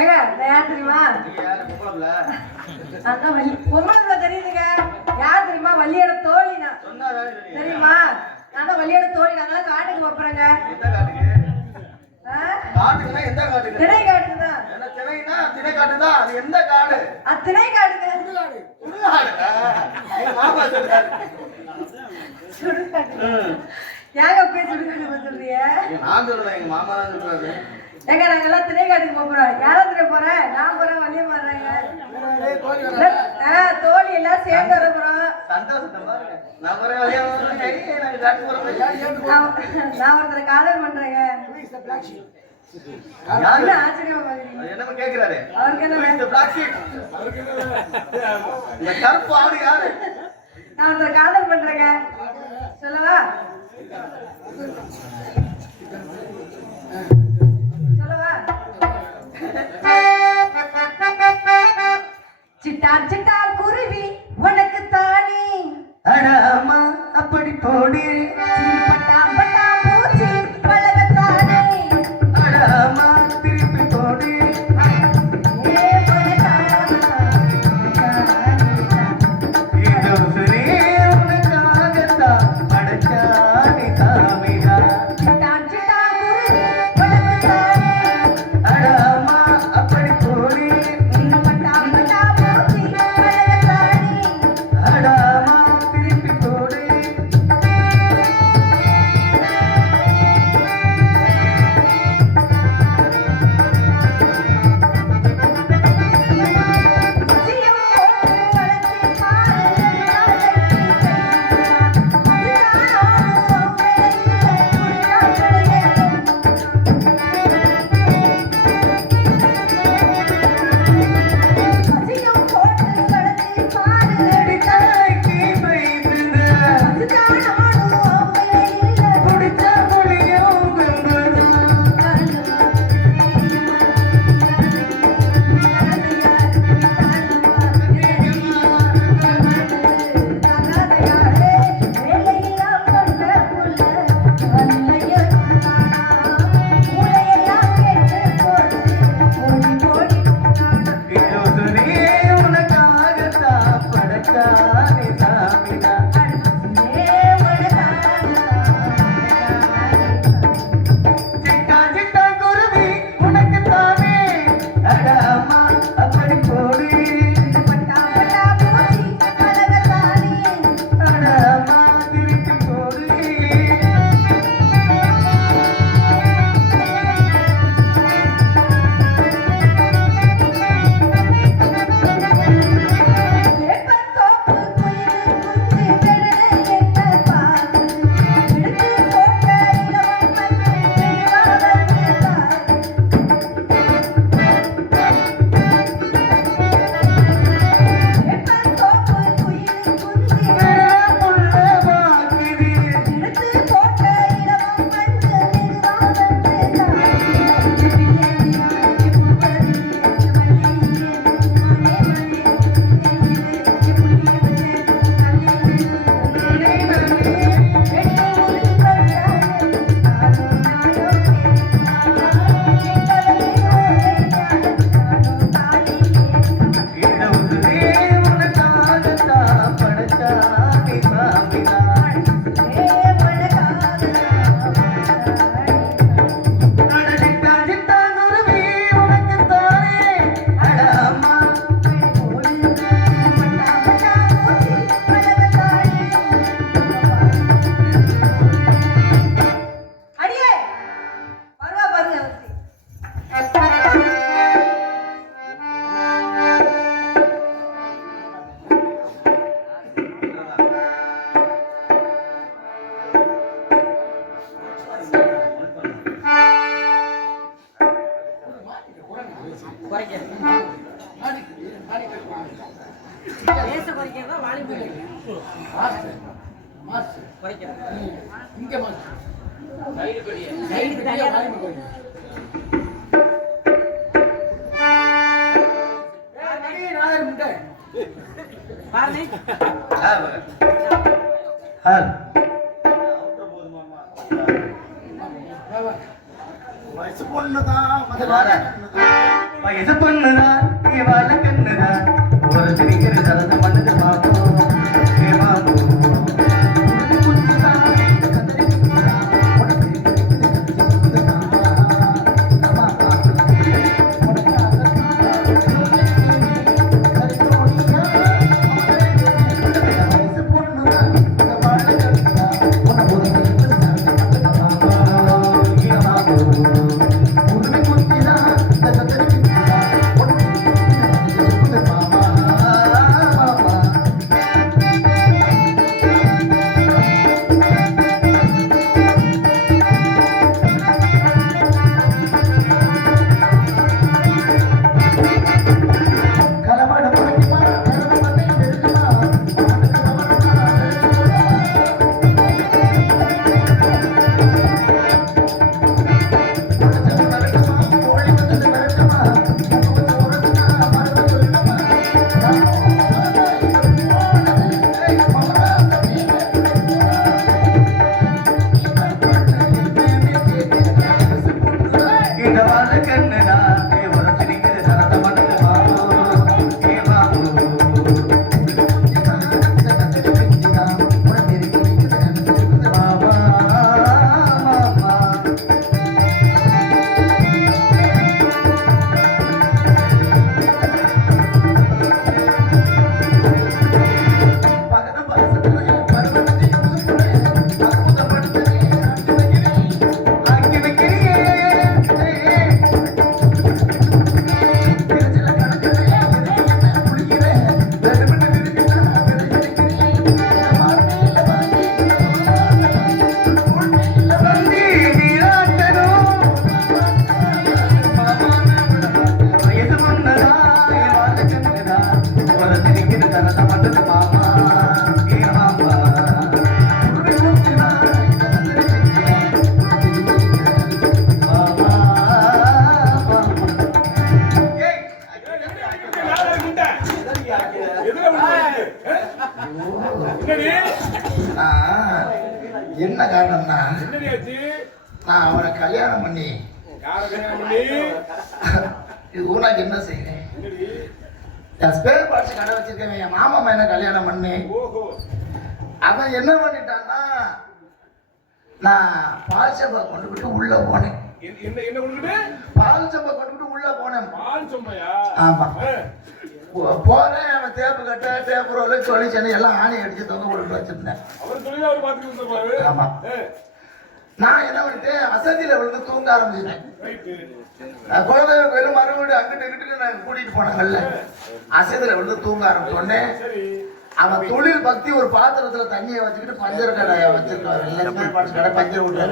ஏங்க யார் தெரியுமா? அதான் பொம்பளை தெரியுதுங்க. யார் தெரியுமா? வள்ளியோட தோழினா தெரியுமா? நான் வள்ளியோட தோழி. நாங்களாம் காட்டுக்கு வைப்பறேங்க. காட்டுக்குன்னா எந்த காட்டுக்கு? திணை காட்டுதான். என்ன திணைனா திணை காட்டுதான். அது எந்த காடு? திணை காடுங்க. சுடுகாடு. சுடுகாடு. ஆமா சுடுகாடு. சுடுகாடு. யாங்க போய் சுடுகாடு சொல்றீங்க? நான் சொல்றேன், எங்க மாமா தான் சொல்றாரு. ஏங்க நாங்க எல்லாம் திணை காட்டுக்கு போறோம். யாரோ திணை போறேன்? நான் போறேன், வள்ளிய போறேங்க. தோழி எல்லாம் சேர்ந்து வர போறோம். சந்தோஷமா இருக்கு. நான் போறேன், வள்ளிய போறேன். நான் காட்டு போறேன். நான் ஒருத்தரை காதல் பண்றேங்க. யாரு ஆச்சரியமா பாக்குறீங்க? என்னமா கேக்குறாரு? அவருக்கு என்ன இந்த பிளாக் ஷீட்? இந்த கருப்பு ஆடு யாரு? நான் ஒருத்தரை காதல் பண்றேங்க. சொல்லவா? சொல்லவா? சிட்டா சிட்டா குருவி உனக்கு தானே. அட அம்மா அப்படி போடு. பட்டா பட்டா பூச்சி பழகத்தானே. அட அம்மா திருப்பி போடு. இது சரி உனக்காகத்தான் படைச்சானே சாமிதா. சிட்டா சிட்டா குருவி உனக்கு தானே. அட அம்மா அப்படி போடு. பட்டா பட்டா பூச்சி பழகத்தானே. அட அம்மா திருப்பி போடு. வயசு பொண்ணுதான் வயசு பொண்ணுதான் வாழ கண்ணுதான் ஒரு திரிக்கிற சரத மனது பாப்போம் என்ன காரணம்னா நான் அவரை கல்யாணம் பண்ணி இது ஊனாக்கு என்ன செய்யறேன் என் ஸ்பேர் பார்ட்ஸ் கடை வச்சிருக்கேன் என் மாமா என்ன கல்யாணம் பண்ணி அவன் என்ன பண்ணிட்டான்னா நான் பால் சம்பா கொண்டுகிட்டு உள்ள போனேன் பால் சம்பா கொண்டுகிட்டு உள்ள போனேன் ஆமா போறேன் அவன் தேப்பு கட்ட டேப்பு ரோல சொல்லி சென்னை எல்லாம் ஆணி அடிச்சு தொங்க போட்டு வச்சிருந்தேன் ஆமா நான் என்ன பண்ணிட்டேன் அசதியில விழுந்து தூங்க ஆரம்பிச்சிட்டேன் குழந்தைங்க கோயிலும் மறுபடியும் அங்கிட்டு இங்கிட்டு நான் கூட்டிட்டு போனாங்கல்ல அசதியில விழுந்து தூங்க ஆரம்பிச்சோடனே அவன் தொழில் பக்தி ஒரு பாத்திரத்துல தண்ணியை வச்சுக்கிட்டு பஞ்சர் கடை வச்சிருக்கான் கடை பஞ்சர் விட்டு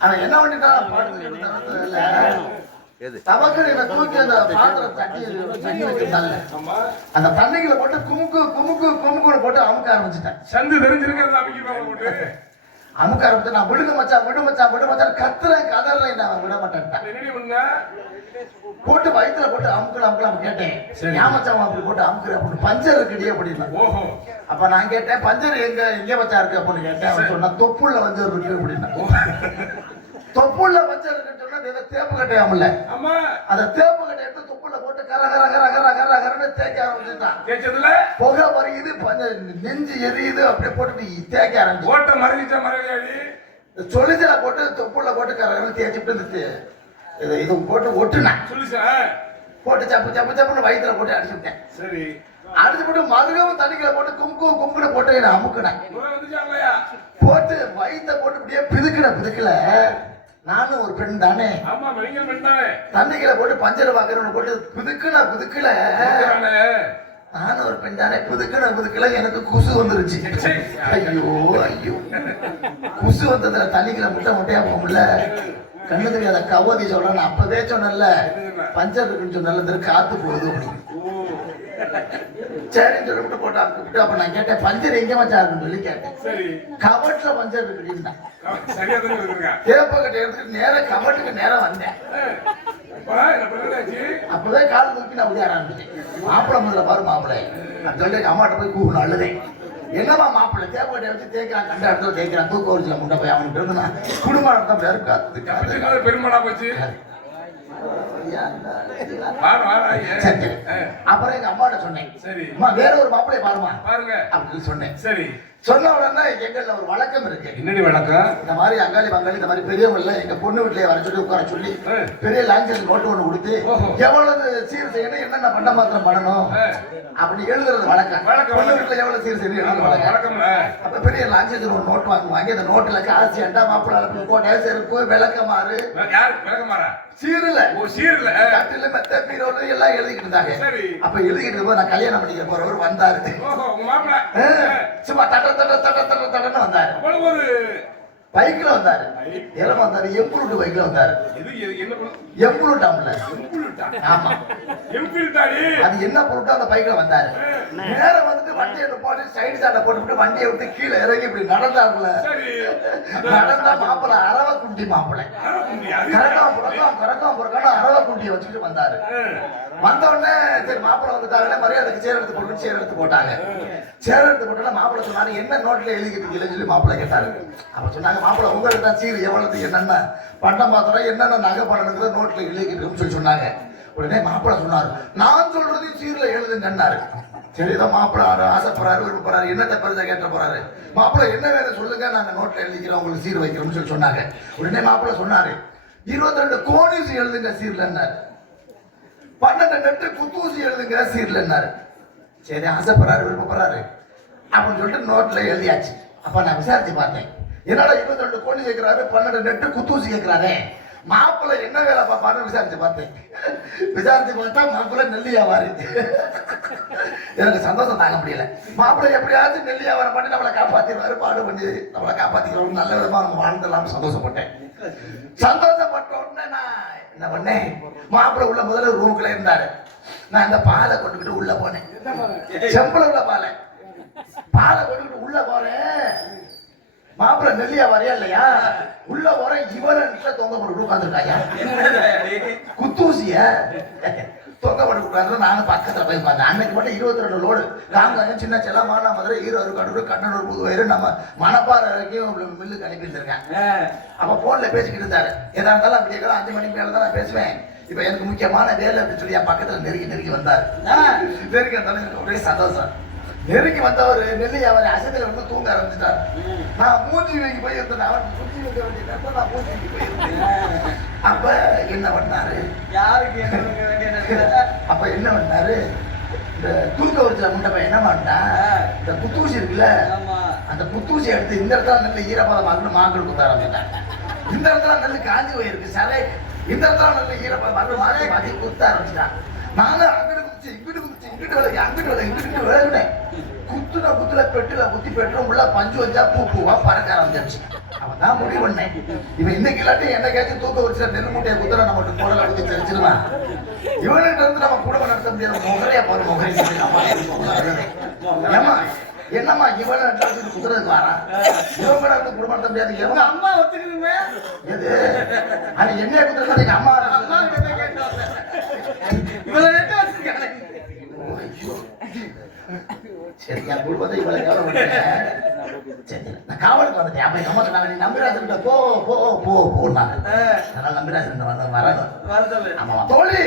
அவன் என்ன பண்ணிட்டான் பாட்டு தவக்கடையில தூக்கி அந்த பாத்திரம் தண்ணி வச்சிருந்தாங்க அந்த தண்ணிகளை போட்டு குமுக்கு குமுக்கு குமுக்குன்னு போட்டு அமுக்க ஆரம்பிச்சுட்டேன் சந்து தெரிஞ்சிருக்க அமுக்க ஆரம்பிச்சு நான் விடுங்க மச்சான் விடு மச்சான் விடு மச்சான் கத்துறேன் கதறேன் நான் விட மாட்டேன் போட்டு வயிற்றுல போட்டு அமுக்கலாம் கேட்டேன் ஏன் மச்சான் அப்படி போட்டு அமுக்குற அப்படின்னு பஞ்சர் இருக்குடி அப்படின்னா அப்ப நான் கேட்டேன் பஞ்சர் எங்க மச்சான் இருக்கு அப்படின்னு கேட்டேன் அவன் சொன்னா தொப்புள்ள பஞ்சர் இருக்கு அப்படின்னா தொப்புள்ள பஞ்சர் இருக்குன்னு சொன்னா தேப்பு கட்டையாமல அந்த தேப்பு கட்டை எடுத்து தொப்புள்ள போட்டு கர கர கர கர கர கரன்னு தேய்க்க ஆரம்பிச்சுட்டான் புகை வருகுது நெஞ்சு எரியுது அப்படியே போட்டு தேய்க்க ஆரம்பிச்சு சொல்லிச்சல போட்டு தொப்புள்ள போட்டு கர கர தேய்ச்சிட்டு இது போட்டு ஒட்டுனேன் போட்டு சப்பு சப்பு சப்புன்னு வயிற்றுல போட்டு அடிச்சுட்டேன் அடிச்சு போட்டு மறுகவும் தண்ணிகளை போட்டு கும்புன போட்டு அமுக்கினேன் போட்டு வயிற்ற போட்டு இப்படியே பிதுக்கல நானும் ஒரு பெண் தானே தண்ணிகளை போட்டு பஞ்சரை பாக்குறவனு போட்டு பிதுக்கல நானும் ஒரு பெண் தானே புதுக்கல எனக்கு குசு வந்துருச்சு ஐயோ குசு வந்ததுல தண்ணிகளை முட்டையா போகும்ல கண்ணு தெரியாத கவதி சொல்றேன் அப்பவே சொன்னல பஞ்சர் இருக்குன்னு சொன்னால காத்து போகுது சரின்னு சொல்லிட்டு போட்டு அமுக்கிட்டு அப்ப நான் கேட்டேன் பஞ்சர் எங்க மச்சா இருக்குன்னு சொல்லி கேட்டேன் கவட்ல பஞ்சர் இருக்குன்னா தேப்பக்கட்டை எடுத்துட்டு நேரம் கவட்டுக்கு நேரம் வந்தேன் அப்பதான் கால் தூக்கி நான் உடைய ஆரம்பிச்சேன் மாப்பிளை முதல்ல பாரு மாப்பிளை நான் சொல்லி அம்மாட்ட போய் கூப்பிடணும் அழுதேன் என்னமா மாப்பிள்ளை தேவையை வச்சு தேய்க்கிறான், கண்ட இடத்துல தேய்க்கிறான், தூக்க ஒரு சில முண்டை போய் அவனுக்கு இருந்து நான் குடும்பம் நடத்த வேறு காத்து பெருமாளா போச்சு. சரி. அப்புறம் எங்க அம்மாட்ட சொன்னேன், சரி அம்மா வேற ஒரு மாப்பிள்ளைய பாருமா பாருங்க அப்படின்னு சொன்னேன். சரி சொன்ன உடனே எங்கள்ல ஒரு வழக்கம் இருக்கு. என்னடி வழக்கம்? இந்த மாதிரி அங்காளி பங்காளி இந்த மாதிரி பெரியவங்கள எங்க பொண்ணு வீட்டுல வர சொல்லி உட்கார சொல்லி பெரிய லாங்குவேஜ் நோட்டு ஒண்ணு கொடுத்து எவ்வளவு சீர் செய்யணும், என்னென்ன பண்ட மாத்திரம் பண்ணணும் அப்படி எழுதுறது வழக்கம். பொண்ணு வீட்டுல எவ்வளவு சீர் செய்யணும் எழுதுறது வழக்கம். அப்ப பெரிய லாங்குவேஜ் ஒரு நோட்டு வாங்கி அந்த நோட்டுல காசு அண்டா மாப்பிள்ளை கோட்டை செருப்பு விளக்கமாறு யாரு விளக்கமாறா சீருல சீர்ல கட்டில மெத்த பீரோடு எல்லாம் எழுதிக்கிட்டு இருந்தாங்க. அப்ப எழுதிக்கிட்டு போது நான் கல்யாணம் பண்ணிக்க போறவர் வந்தாரு. சும்மா தட்ட தட்ட தட்ட தட்ட தட்டன்னு வந்தாரு. ஒரு பைக்ல வந்தாரு. எல்லாம் வந்தாரு, எம்புருட்டு பைக்ல வந்தாரு. எம்புருட்டாம்ல. ஆமா அது என்ன பொருட்டோ அந்த பைக்ல வந்தாரு. நேர வந்துட்டு வண்டியை போட்டு சைடு சாட்டை போட்டு வண்டியை விட்டு கீழே இறங்கி இப்படி நடந்தாருல. நடந்தா மாப்பிள்ள அரவ குண்டி மாப்பிள்ளை கரக்கம் பொறக்கான அரவ குண்டியை வச்சுக்கிட்டு வந்தாரு. வந்த உடனே சரி மாப்பிள்ள வந்துட்டாங்க, மரியாதைக்கு சேர் எடுத்து போட்டு சேர் எடுத்து போட்டாங்க. சேர் எடுத்து போட்டோன்னா மாப்பிள்ள சொன்னாரு, என்ன நோட்ல எழுதிக்கிட்டு சொல்லி மாப்பிள்ள கேட்டாரு. அப்ப சொன்னாங்க, மாப்பிள்ள உங்களுக்கு தான் சீர் எவ்வளவு என்னென்ன பண்டம் பாத்திரம் என்னென்ன நகை பண்ணணுங்கிறத நோட்ல எழுதிக்கிட்டு சொல்லி சொன்னாங்க. உடனே மாப்பிள்ள சொன்னாரு, நான் சொல்றதையும் சீர்ல எழுதுங்கன்னாரு. சரிதான் மாப்பிள்ள ஆசைப்படுறாரு, விருப்பப்படுறாரு, என்னத்தை பெருசா கேட்ட போறாரு. மாப்பிள்ள என்ன வேணும் சொல்லுங்க, நாங்க நோட்ல எழுதிக்கிறோம், உங்களுக்கு சீர் வைக்கிறோம்னு சொல்லி சொன்னாங்க. உடனே மாப்பிள்ள சொன்னாரு, 22 கோணிசி எழுதுங்க சீர்லன்னாரு. 12 நெட்டு குத்தூசி எழுதுங்க சீர்லன்னாரு. சரி ஆசைப்படுறாரு, விருப்பப்படுறாரு அப்படின்னு சொல்லிட்டு நோட்ல எழுதியாச்சு. அப்ப நான் விசாரிச்சு பார்த்தேன், என்னடா 22 கோணி கேட்கிறாரு, 12 நெட்டு குத்தூசி கேட்கிறாரே, மாப்பிள்ளை என்ன வேலை பார்ப்பாரு விசாரிச்சு பார்த்தேன். விசாரிச்சு பார்த்தா மாப்பிள்ளை நெல்லி வியாபாரி. எனக்கு சந்தோஷம் தாங்க முடியல. மாப்பிள்ளை எப்படியாச்சும் நெல்லி வியாபாரம் பண்ணி நம்மளை காப்பாத்திடுவாரு, பாடு பண்ணி நம்மளை காப்பாத்திக்கிறோம், நல்ல விதமா நம்ம வாழ்ந்துடலாம் சந்தோஷப்பட்டேன். சந்தோஷப்பட்ட உடனே நான் என்ன பண்ணேன், மாப்பிள்ளை உள்ள முதல்ல ரூமுக்குள்ள இருந்தாரு. நான் இந்த பாலை கொண்டுகிட்டு உள்ள போனேன். செம்பள உள்ள பாலை கொண்டுகிட்டு உள்ள போறேன். மாப்பிள்ள நெல்லியா வரையா இல்லையா, உள்ள வர இவர தொங்க போட்டு உட்காந்துருக்காயா, குத்தூசிய தொங்க போட்டு உட்காந்து. நானும் பக்கத்துல போய் பார்த்தேன். அன்னைக்கு மட்டும் 22 லோடு காங்காயம், சின்ன செல்லமான மதுரை, ஈரோடு, கடலூர், கண்ணனூர், புதுவயிறு, நம்ம மணப்பாறை வரைக்கும் மில்லுக்கு அனுப்பியிருந்திருக்கேன். அப்ப போன்ல பேசிக்கிட்டு இருந்தாரு. எதா இருந்தாலும் அப்படி 5 மணிக்கு மேல தான் நான் பேசுவேன். இப்ப எனக்கு முக்கியமான வேலை அப்படின்னு சொல்லி என் பக்கத்துல நெருங்கி வந்தாரு. நெருங்கி வந்தாலும் எனக்கு ஒரே சந்தோஷம். நெருங்கி வந்தவர் நெல்லை அவரை அசத்துல வந்து தூங்க ஆரம்பிச்சிட்டார். நான் மூஞ்சி வைக்கு போய் இருந்தேன். அவர் மூஞ்சி வைக்க வேண்டிய நேரத்தில் நான் மூஞ்சி வைக்க போயிருந்தேன். அப்ப என்ன பண்ணாரு, யாருக்கு அப்ப என்ன பண்ணாரு, இந்த தூக்க வச்ச முண்டை பையன் என்ன பண்ணான், இந்த புத்தூசி இருக்குல்ல, அந்த புத்தூசி எடுத்து இந்த இடத்துல நல்ல ஈரப்பதம் மாக்கள் குத்த ஆரம்பிட்டான். இந்த இடத்துல நல்ல காஞ்சி போயிருக்கு சரை, இந்த இடத்துல நல்ல ஈரப்பதம் மாற்றி குத்த ஆரம்பிச்சிட்டான். நானும் அங்கிட்டு குதிச்சு இங்கிட்டு குதிச்சு இங்கிட்டு விலை அங்கிட்டு விலை இங்கிட்டு விளையாடுனேன். குத்துல பெட்டுல குத்தி பெட்ரோல் உள்ள பஞ்சு வச்சா பூவா பறக்க ஆரம்பிச்சிருச்சு. அவன் தான் முடிவு பண்ணேன், இவன் இன்னைக்கு இல்லாட்டி என்னைக்காச்சும் தூக்க வச்சுல நெல் மூட்டையை குத்துற நம்ம குடலை குத்தி தெரிச்சிருவான். இவன்கிட்ட இருந்து நம்ம குடும்பம் நடத்த முடியாது. முகரையா பாரு முகரை ஏமா என்னம்மா இவன் குத்துறதுக்கு வரா, இவங்க இருந்து குடும்பம் நடத்த முடியாது. இவங்க அம்மா ஒத்துக்குதுமே எது அது என்ன குத்துறது, எங்க அம்மா சரி என் குடும்பத்தை இவ்வளவு சரி நான் காவலுக்கு வந்துட்டேன். அப்ப எங்க அம்மா சொன்னாங்க, நீ நம்பிராஜன் போ போ போ போனாங்க. அதனால நம்பிராஜன் வந்த வரணும். ஆமா தோழி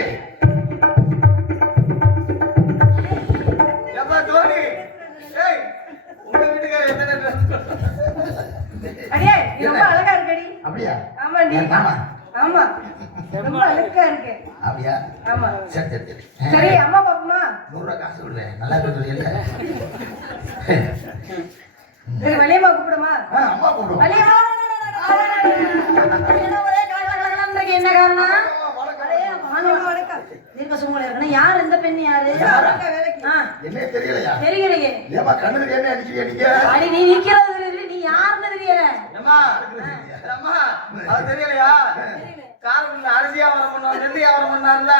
அழகா இருக்கடி. அப்படியா? ஆமா ஆமா ரொம்ப அழகா இருக்கு. அப்படியா? ஆமா சரி சரி சரி சரி அம்மா பாப்பமா 100 ரூபாய் காசு விடுவேன். நல்லா இருக்கு. சரி வலியம்மா கூப்பிடுமா? அம்மா கூப்பிடுவோம். வலியம்மா என்ன காரணம்? யார் இந்த பெண், யாரு என்ன தெரியலையா? தெரியலையே. ஏமா கண்ணுக்கு என்ன அடிக்கிறீங்க நீங்க? அடி நீ நிக்கிறது நீ யாருன்னு தெரியல. அம்மா அம்மா அது தெரியலையா? காரக்குள்ள அரிசி வியாபாரம் பண்ணுவாங்க, நெல் வியாபாரம் பண்ணாருல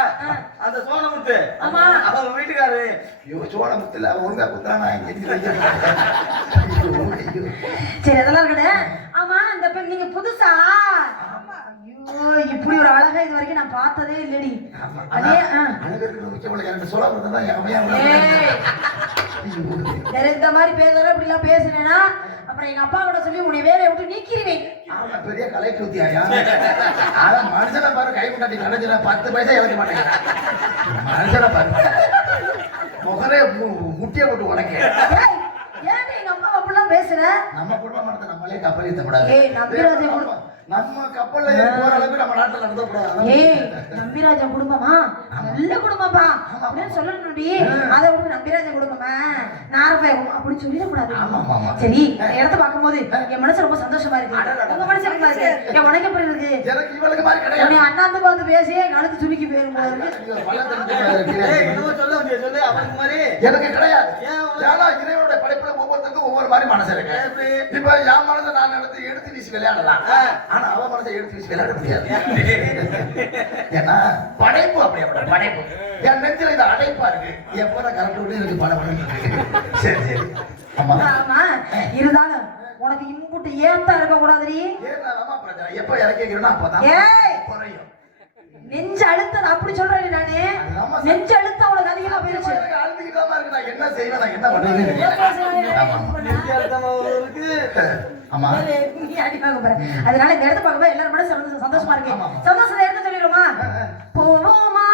அந்த சோனமுத்து. ஆமா அவங்க வீட்டுக்காரு. ஐயோ சோனமுத்துல ஒழுங்கா குத்தானா சரி அதெல்லாம் இருக்கட்டும். ஆமா இந்த பெண் நீங்க புதுசா? ஐயோ இப்படி ஒரு அழகா இது வரைக்கும் நான் பார்த்ததே இல்லடி. ஆமா. அதே அழகு இருக்கிறது முக்கியம் இல்லை. எனக்கு சொல்ல வந்தது தான் என் பையன் வேற இந்த மாதிரி பேசுற இப்படி எல்லாம் பேசுனேன்னா அப்புறம் எங்க அப்பா கூட சொல்லி உன்னை வேலையை விட்டு நீக்கிடுவேன். ஆமா, பெரிய கலை கூத்தியாயா? அதான் மனுஷனை பாரு, கை முன்னாடி கலைஞ்சிட 10 பைசா இறக்க மாட்டேங்க. மனுஷனை பாரு, முகரே முட்டிய போட்டு உடைக்க. ஏன் எங்க அப்பா அப்படிலாம் பேசுற? நம்ம குடும்ப மரத்தை நம்மளே கப்பல் ஏத்தப்படாது. ஏய் நம்பிராஜா குடும்பம், நம்ம கப்பல்ல போற அளவுக்கு நம்ம நாட்டுல நடத்தக்கூடாது. ஏய் நம்பிராஜா குடும்பமா நல்ல குடும்பமா அப்படின்னு சொல்லணும்டி. அதை விட்டு நம்பிராஜா குடும்பமா நாரபாய குடும்பம் அப்படி சொல்லிடக்கூடாது. சரி, இடத்த பார்க்கும்போது என் மனசு ரொம்ப சந்தோஷமா இருக்கு. உங்க மனசு எப்படி இருக்கு? என் உனக்கு எப்படி இருக்கு? எனக்கு இவளுக்கு மாதிரி கிடையாது. உன்னை அண்ணாந்து பார்த்து பேசி கழுத்து சுருக்கி போயிரும் போது சொல்லு அவனுக்கு மாதிரி எனக்கு கிடையாது. ஏன்னா இறைவனுடைய படைப்புல ஒவ்வொருத்தருக்கும் ஒவ்வொரு மாதிரி மனசு இருக்கு. இப்ப என் மனசை நான் எடுத்து வீசி விளையாடலாம். ஆனா அவ மனசை எடுத்து வீசி விளையாட முடியாது. ஏன்னா படைப்பு அப்படி அப்படி படைப்பு. என் நெஞ்சில இது அடைப்பா இருக்கு. எப்பதான் கரெக்ட் விட்டு எனக்கு படம் சரி சரி. ஆமா ஆமா, இருந்தாலும் உனக்கு இம்புட்டு ஏத்தா இருக்க கூடாதுடி. எப்ப இறக்கிறோம் அப்பதான் குறையும். நெஞ்சு அழுத்தம் அப்படி சொல்றேன் நானு. நெஞ்சு அழுத்தம் உனக்கு அதிகமா போயிருச்சு. அழுத்திக்கிட்டாம இருக்கு. நான் என்ன செய்வேன், நான் என்ன பண்றது? ஆமா, அதனால இந்த இடத்த பார்க்கும்போது எல்லாரும் கூட சந்தோஷமா இருக்கு. சந்தோஷம் எடுத்து சொல்லிடுமா? போவோமா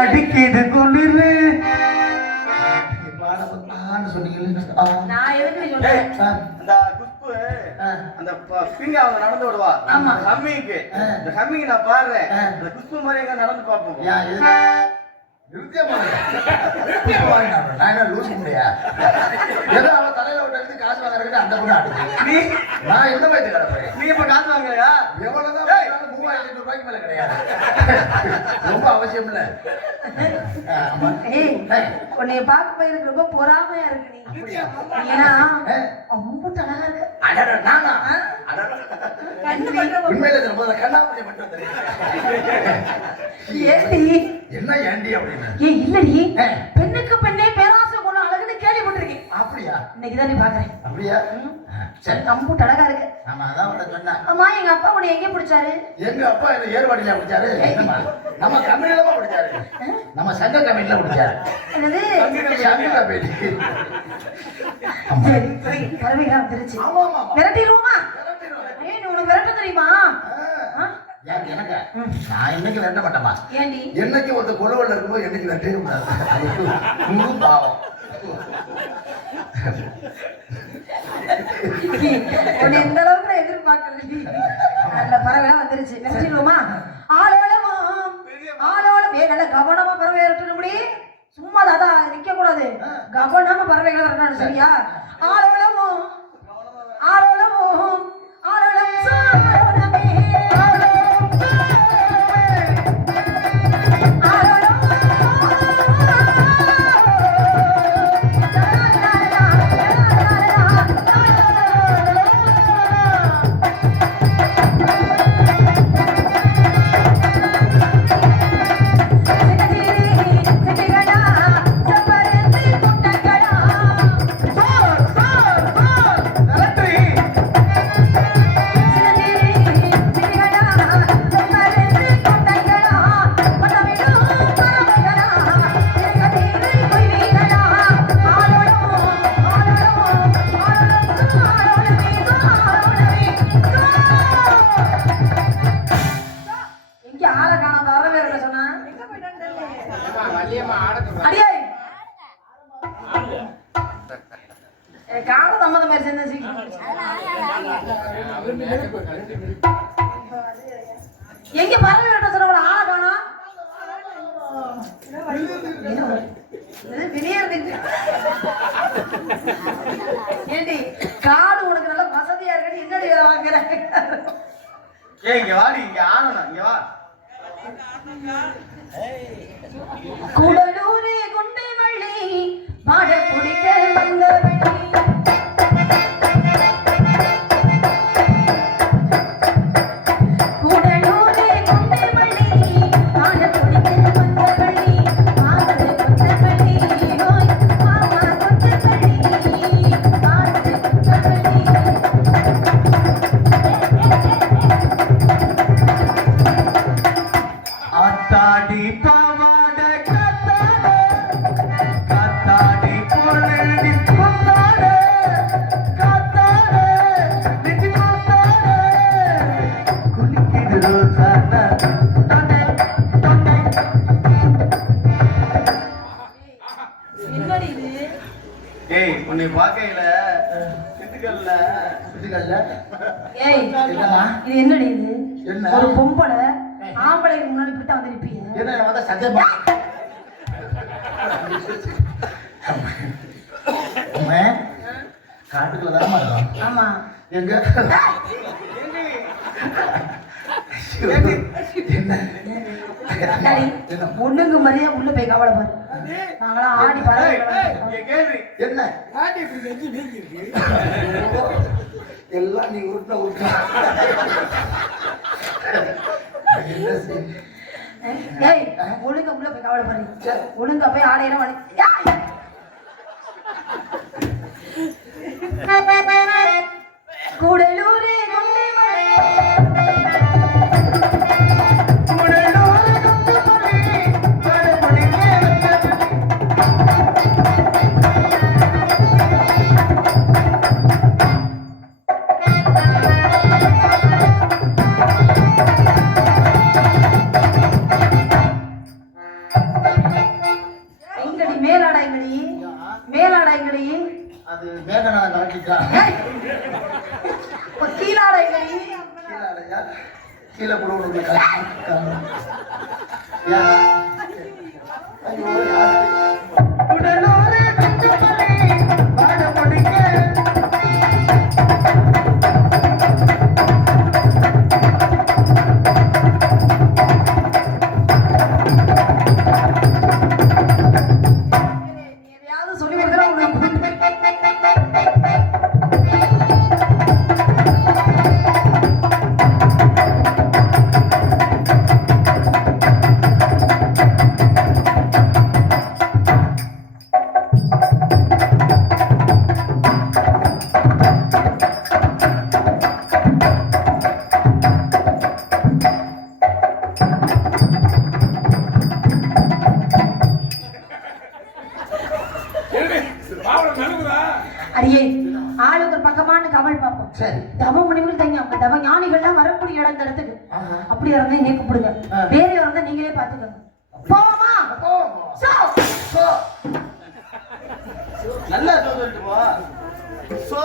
அடிக்குது குளிரு. நான் எதுக்கு சொல்றேன்? அந்த குஷ்பு அந்த பிங்க அவங்க நடந்து விடுவா. ஆமா. ஹம்மிங்க்கு இந்த ஹம்மிங் நான் பாடுறேன். அந்த குஷ்பு மாதிரி எங்க நடந்து பார்ப்போம். காசு வாங்குறதுக்கு அந்த கூட நீ நான் எந்த மாதிரி கிடப்பேன்? நீ இப்ப காசு வாங்குறியா? எவ்வளவுதான் 3500 ரூபாய்க்கு மேல கிடையாது. ரொம்ப அவசியம் இல்ல. உன்னைய பார்க்க போய் ரொம்ப பொறாமையா இருக்கு. நீ ஏன்னா ரொம்ப அழகா இருக்கு. அடடா நானா? உண்மையில சொல்லும்போது கண்ணாமூச்சி மட்டும் தெரியும். என்ன ஏண்டி அப்படின்னு? இல்லடி, பெண்ணுக்கு பெண்ணே பேராசை கொள்ள அழகுன்னு கேள்விப்பட்டிருக்கேன். அப்படியா? இன்னைக்கு தான் நீ பாக்குறேன். அப்படியா? சரி. கம்பூட் அழகா இருக்கு. ஆமா, அதான் உன்னை சொன்னேன். ஆமா, எங்க அப்பா உன்னை எங்க பிடிச்சாரு? எங்க அப்பா என்ன ஏர்வாடியில பிடிச்சாரு? என்னம்மா? நம்ம கம்பெனில தான் பிடிச்சாரு. நம்ம சங்க கம்பெனில பிடிச்சாரு. என்னது? சங்க கம்பெனி. சரி, சரி. பறவைகளா வந்துருச்சு. ஆமா ஆமா. விரட்டிடுவோமா? விரட்டிடுவோம். ஏய், நீ உனக்கு விரட்ட தெரியுமா? ஆ? எனக்கு நான் இன்னைக்கு விரட்ட மாட்டேமா. ஏண்டி? என்னைக்கு ஒருத்த கொழுவல்ல இருக்கும்போது என்னைக்கு விரட்டவே கூடாது. அது முழு பாவம். உன்னை இந்த அளவுக்கு நான் எதிர்பார்க்கலடி. நல்ல பறவைலாம் வந்துருச்சு. விரட்டிடுவோமா? ஆளோளமா, ஆளோளம். ஏய், நல்ல கவனமா பறவை விரட்டணும் முடி. சும்மா அதான் நிக்க கூடாது. கவனமா பறவைகளை விரட்டணும், சரியா? ஆளோளமோ, ஆளோளமோ, ஆளோளம் சாளோளமே, ஆளோளம் ஆளோளம். எங்க ஆளை காணோம், வரவே இல்லை சொன்னா. அடியே, கால சம்மந்த மாதிரி சேர்ந்து எங்க பறவை விட்ட சொன்ன ஆளை காணோம். ஏண்டி, காடு உனக்கு நல்ல வசதியா இருக்கு, என்னடி வேலை வாங்குற? ஏய், இங்க வாடி, இங்க ஆனணும், இங்க வா. கூடலூரே குண்டை மல்லி பாட குடிக்க வந்தவள்ளி. கூடலூரே குண்டை மல்லி பாட குடிக்க வந்தவள்ளி. மாதரு கொத்தவள்ளி, ஓய் மாமா கொத்தவள்ளி, மாதரு கொத்தவள்ளி. ஆத்தாடி பாவாட கத்தாட, கத்தாடி பொழுதி கொத்தாட, கத்தாட நெஞ்சு கொத்தாட, குளிக்குது ரோசான தொண்டை தொண்டை. என்னடி இது? ஏய், உன்னை பார்க்கையில சிந்துக்கல்ல இதுகள்ல ஏய், என்னம்மா? இது என்னடி இது? என்ன? ஒரு பொம்பளை ஆம்பளைக்கு முன்னாடி இப்படி வந்து நிப்பீங்க. என்ன வந்து சத்தியமா காட்டுக்குள்ள தான் இருக்கும். ஆமா. எங்க என்ன அடி, ஒண்ணுங்க மாதிரியே உள்ள போய் கவலை பாரு. நாங்களாம் ஆடி பாரு. கேள்வி என்ன எல்லாம் நீ உருட்ட உருட்ட என்ன செய்ய? ஏய், ஒழுங்கா உள்ள போய் கவலை பாரு. ஒழுங்கா போய் ஆடையெல்லாம் வணி. கூடலூரே குண்டை மலை, உடலோடு நொந்து மொழி படபடிக்க எங்கடி மேலாடாய்ங்கடி, மேலாடாய்ங்கடி. அது மேகநாதன் கலக்கிட்டா ஏய், இப்ப கீழாடாய்ங்கடி. கீழே கூட ஒன்று உடலோடு நொந்து மொழி படபடிக்க எதையாவது சொல்லி கொடுத்தா உனக்கு அடியே ஆளுக்கு ஒரு பக்கமானு கவல் பார்ப்போம். சரி. தவ முனிவர்கள் தங்க தவ ஞானிகள்லாம் வரக்கூடிய இடம் இந்த இடத்துக்கு. ஆஹா. அப்படி இருந்தா நீங்க கூப்பிடுங்க. வேற இருந்தா நீங்களே பாத்துக்கோங்க. போவோமா? சோ நல்லா சொல்லிட்டு போ. சோ